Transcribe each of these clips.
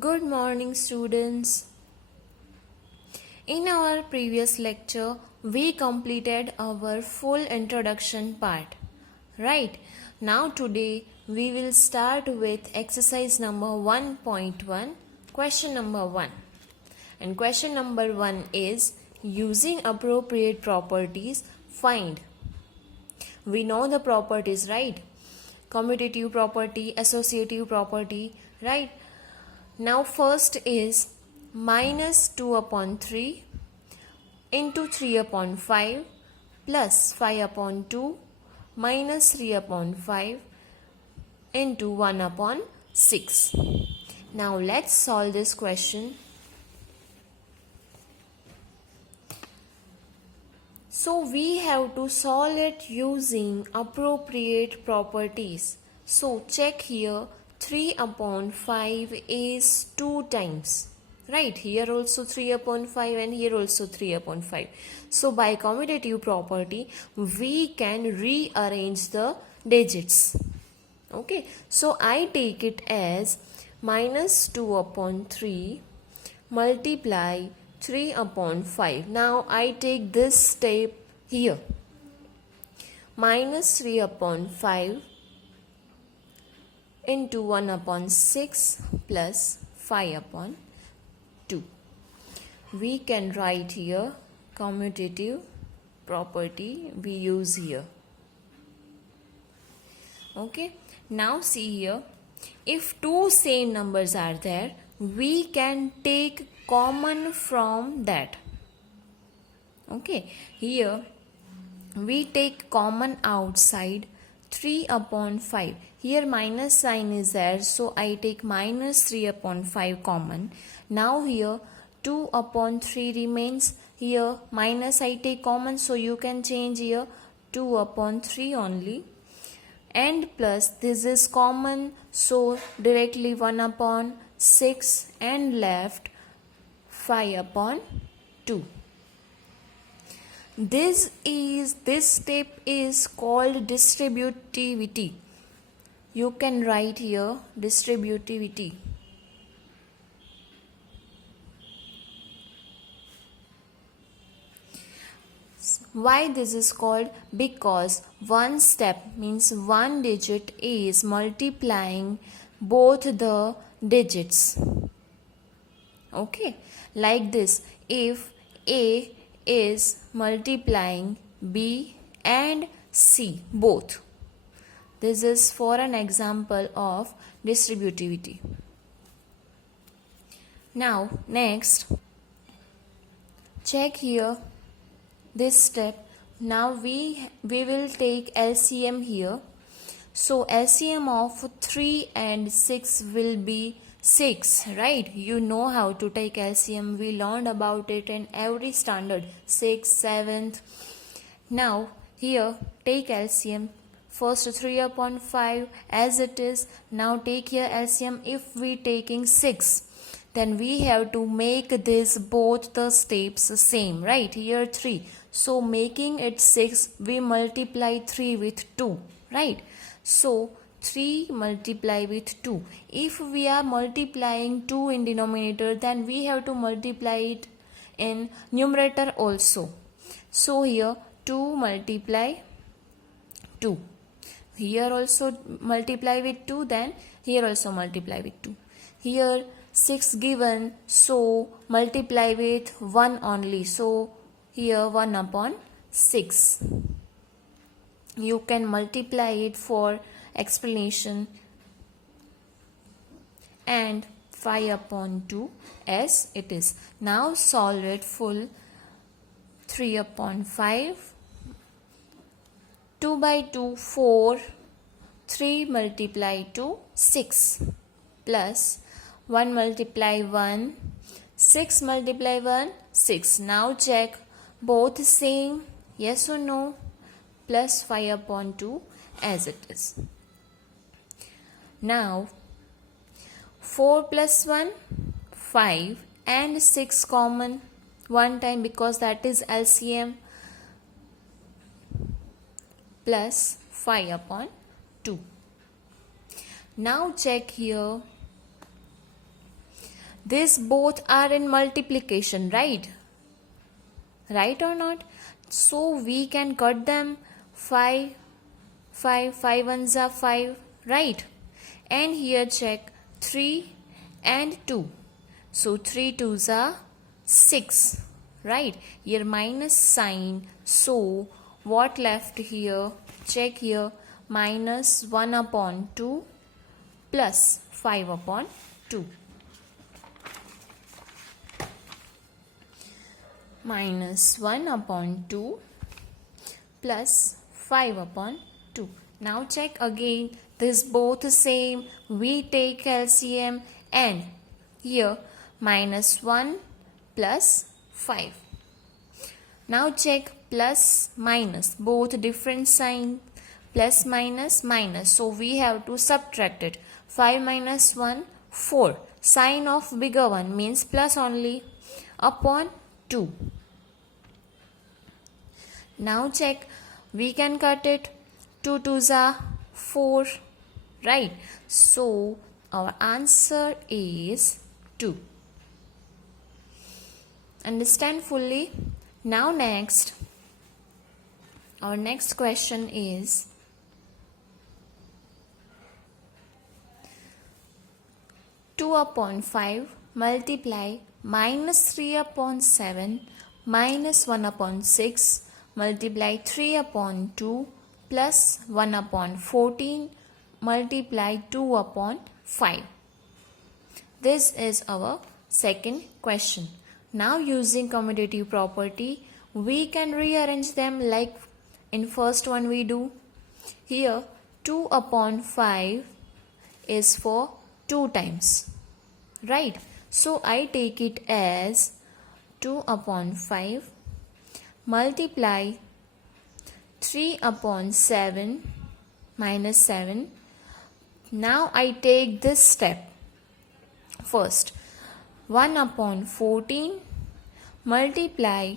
Good morning, students. In our previous lecture, we completed our full introduction part. Right? Now, today, we will start with exercise number 1.1, question number 1. And question number 1 is using appropriate properties, find. We know the properties, right? Commutative property, associative property, right? Now first is minus 2 upon 3 into 3 upon 5 plus 5 upon 2 minus 3 upon 5 into 1 upon 6. Now let's solve this question. So we have to solve it using appropriate properties. So check here. 3 upon 5 is 2 times, right? Here also 3 upon 5 and here also 3 upon 5. So by commutative property, we can rearrange the digits. Okay, so I take it as minus 2 upon 3 multiply 3 upon 5. Now I take this step here. Minus 3 upon 5 into 1 upon 6 plus 5 upon 2. We can write here commutative property we use here. Okay, now see here, if two same numbers are there, we can take common from that. Okay, here we take common outside 3 upon 5. Here minus sign is there, so I take minus 3 upon 5 common. Now here 2 upon 3 remains. Here minus I take common, so you can change here 2 upon 3 only. And plus this is common, so directly 1 upon 6 and left 5 upon 2. This step is called distributivity. You can write here distributivity. Why this is called? Because one step means one digit is multiplying both the digits. Okay, like this, if A is multiplying B and C both. This is for an example of distributivity. Now next, check here this step. Now we will take LCM here. So LCM of 3 and 6 will be 6, right? You know how to take LCM. We learned about it in every standard, 6th, 7th. Now here take LCM. First 3 upon 5 as it is. Now take here LCM. If we taking 6, then we have to make this both the steps same, right? Here 3. So making it 6, we multiply 3 with 2, right? So 3 multiply with 2. If we are multiplying 2 in denominator, then we have to multiply it in numerator also. So here 2 multiply 2. Here also multiply with 2, then here also multiply with 2. Here 6 given, so multiply with 1 only. So here 1 upon 6. You can multiply it for explanation, and 5 upon 2 as it is. Now solve it full. 3 upon 5, 2 by 2 4, 3 multiply 2 6 plus 1 multiply 1, 6 multiply 1 6. Now check both same, yes or no, plus 5 upon 2 as it is. Now 4 plus 1 5 and 6 common one time because that is LCM, plus 5 upon 2. Now check here These both are in multiplication, right? Right or not? So we can cut them. 5 5 ones are 5, right? And here check 3 and 2. So 3 twos are 6, right? Here minus sign. So what left here? Check here. Minus 1 upon 2 plus 5 upon 2. Minus 1 upon 2 plus 5 upon 2. Now check again. This both same. We take LCM and here minus 1 plus 5. Now check plus minus. Both different sign. Plus minus minus. So we have to subtract it. 5 minus 1, 4. Sign of bigger one means plus only upon 2. Now check. We can cut it. 2 twos are 4. Right. So our answer is 2. Understand fully? Now next. Our next question is 2 upon 5 multiply minus 3 upon 7 minus 1 upon 6 multiply 3 upon 2 plus 1 upon 14 multiply 2 upon 5. This is our second question. Now using commutative property, we can rearrange them like in first one we do. Here 2 upon 5 is for 2 times, right? So I take it as 2 upon 5 multiply 3 upon 7 minus 7. Now I take this step. First 1 upon 14 multiply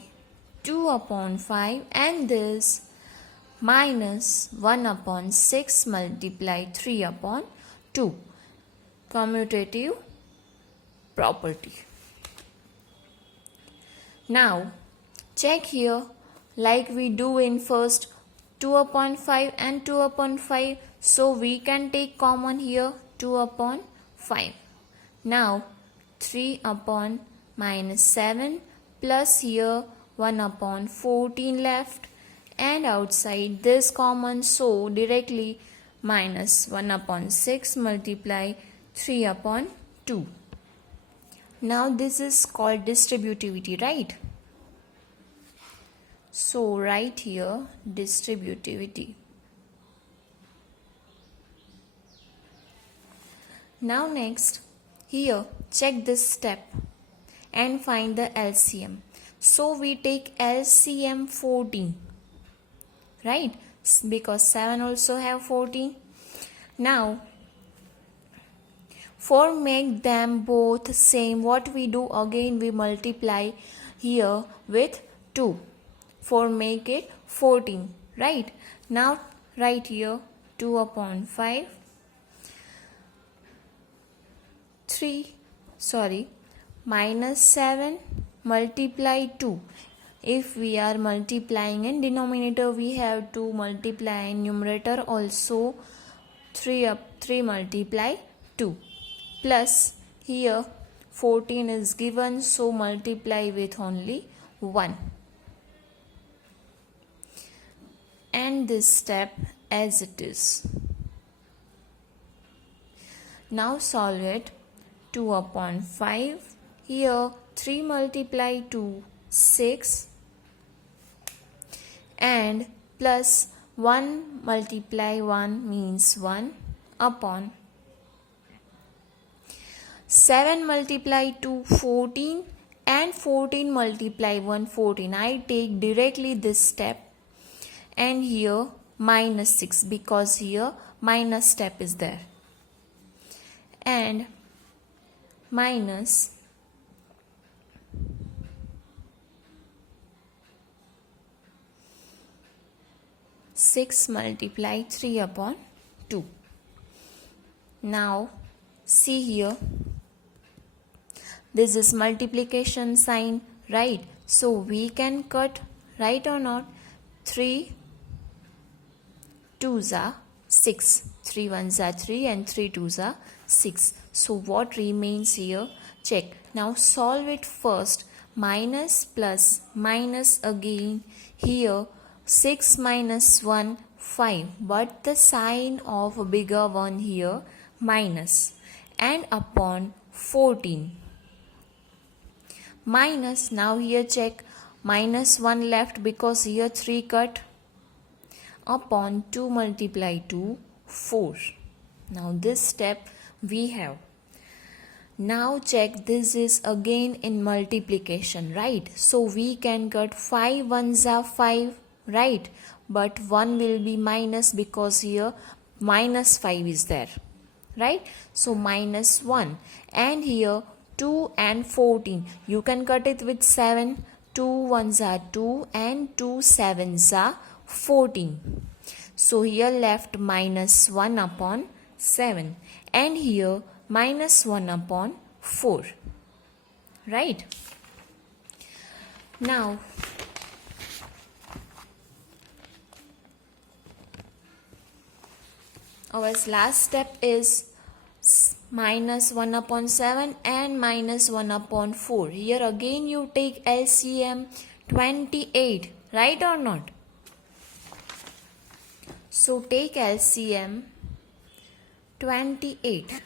2 upon 5 and this minus 1 upon 6 multiply 3 upon 2. Commutative property. Now check here like we do in first 2 upon 5 and 2 upon 5. So we can take common here 2 upon 5. Now 3 upon minus 7 plus here 1 upon 14 left and outside this common, so directly minus 1 upon 6 multiply 3 upon 2. Now this is called distributivity, right? So write here distributivity. Now next, here check this step and find the LCM. So we take LCM 14, right? Because 7 also have 14. Now for make them both same, what we do again, we multiply here with 2 for make it 14, right? Now write here 2 upon 5 minus 7 multiply 2. If we are multiplying in denominator, we have to multiply in numerator also. 3 multiply 2 plus here 14 is given, so multiply with only 1. And this step as it is. Now solve it. 2 upon 5. Here 3 multiply 2, 6. And plus 1 multiply 1 means 1 upon 7 multiply 2, 14. And 14 multiply 1, 14. I take directly this step. And here minus 6 because here minus step is there. And minus 6 multiply 3 upon 2. Now see here This is multiplication sign, right? So we can cut, right or not? 3 2s are 6. 3 1s are 3 and 3 2s are 6. So what remains here? Check. Now solve it first. Minus plus minus again. Here 6 minus 1 5. But the sign of a bigger one here minus. And upon 14. Minus. Now here check. Minus 1 left because here 3 cut. Upon 2 multiply 2, 4. Now this step we have. Now check, this is again in multiplication, right? So we can cut 5 1s are 5, right? But 1 will be minus because here minus 5 is there, right? So minus 1. And here 2 and 14. You can cut it with 7. 2 1s are 2 and 2 7s are 14. So here left minus 1 upon 7 and here minus 1 upon 4, right? Now our last step is minus 1 upon 7 and minus 1 upon 4. Here again you take LCM 28, right or not? So take LCM 28.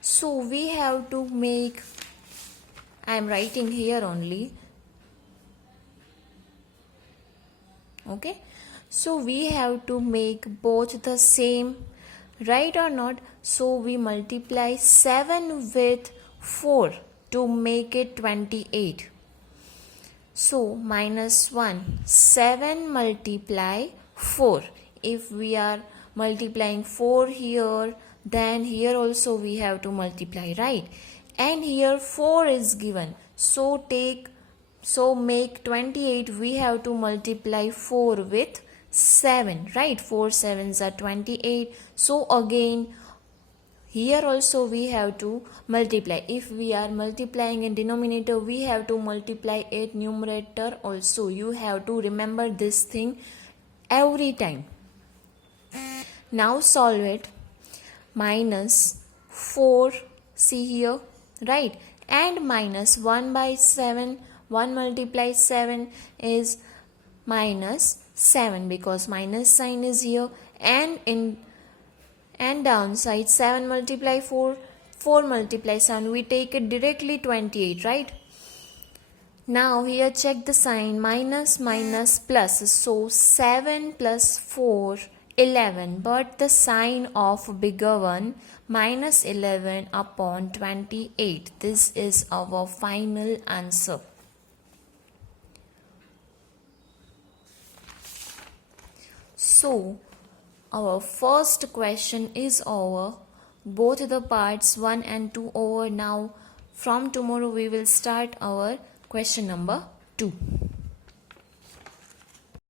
So we have to make, I am writing here only. Okay. So we have to make both the same, right or not? So we multiply 7 with 4 to make it 28. So minus 1, 7 multiply 4. If we are multiplying 4 here, then here also we have to multiply, right? And here 4 is given. So make 28. We have to multiply 4 with 7, right? 4 7s are 28. So again here also we have to multiply. If we are multiplying in denominator, we have to multiply it numerator also. You have to remember this thing every time. Now solve it. Minus 4, see here, right? And minus 1 by 7. 1 multiply 7 is minus 7 because minus sign is here. And downside 7 multiply 4. 4 multiply 7. We take it directly 28, right? Now here check the sign. Minus minus plus. So 7 plus 4 11, but the sign of bigger one minus 11 upon 28. This is our final answer. So our first question is over. Both the parts 1 and 2 over. Now from tomorrow we will start our question number 2.